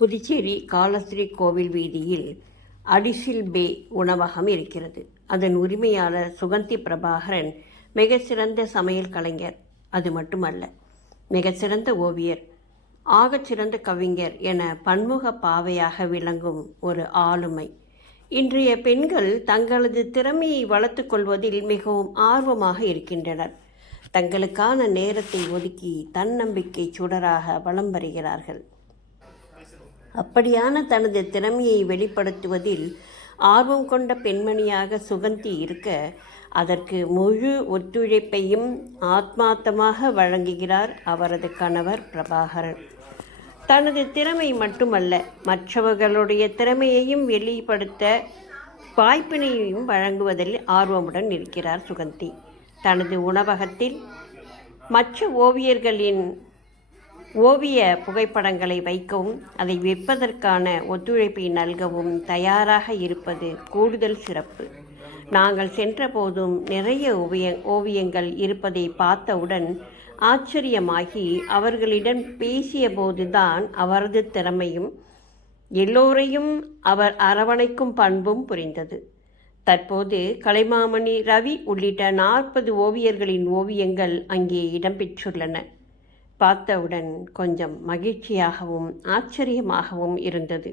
புதுச்சேரி காலஸ்ரீ கோவில் வீதியில் அடிசில் பே உணவகம் இருக்கிறது. அதன் உரிமையாளர் சுகந்தி பிரபாகரன் மிகச்சிறந்த சமையல் கலைஞர். அது மட்டுமல்ல, மிகச்சிறந்த ஓவியர், ஆகச்சிறந்த கவிஞர் என பன்முக பாவையாக விளங்கும் ஒரு ஆளுமை. இன்றைய பெண்கள் தங்களது திறமையை வளர்த்து கொள்வதில் மிகவும் ஆர்வமாக இருக்கின்றனர். தங்களுக்கான நேரத்தை ஒதுக்கி தன்னம்பிக்கை சுடராக வலம் வருகிறார்கள். அப்படியான தனது திறமையை வெளிப்படுத்துவதில் ஆர்வம் கொண்ட பெண்மணியாக சுகந்தி இருக்க, அதற்கு முழு ஒத்துழைப்பையும் ஆத்மார்த்தமாக வழங்குகிறார் அவரது கணவர் பிரபாகரன். தனது திறமை மட்டுமல்ல, மற்றவர்களுடைய திறமையையும் வெளிப்படுத்த வாய்ப்பினையும் வழங்குவதில் ஆர்வமுடன் இருக்கிறார் சுகந்தி. தனது உணவகத்தில் மற்ற ஓவியர்களின் ஓவிய புகைப்படங்களை வைக்கவும் அதை விற்பதற்கான ஒத்துழைப்பை நல்கவும் தயாராக இருப்பது கூடுதல் சிறப்பு. நாங்கள் சென்றபோதும் நிறைய ஓவியங்கள் இருப்பதை பார்த்தவுடன் ஆச்சரியமாகி அவர்களிடம் பேசிய போதுதான் அவரது திறமையும் எல்லோரையும் அவர் அரவணைக்கும் பண்பும் புரிந்தது. தற்போது கலைமாமணி ரவி உள்ளிட்ட 40 ஓவியர்களின் ஓவியங்கள் அங்கே இடம்பெற்றுள்ளன. பார்த்தவுடன் கொஞ்சம் மகிழ்ச்சியாகவும் ஆச்சரியமாகவும் இருந்தது.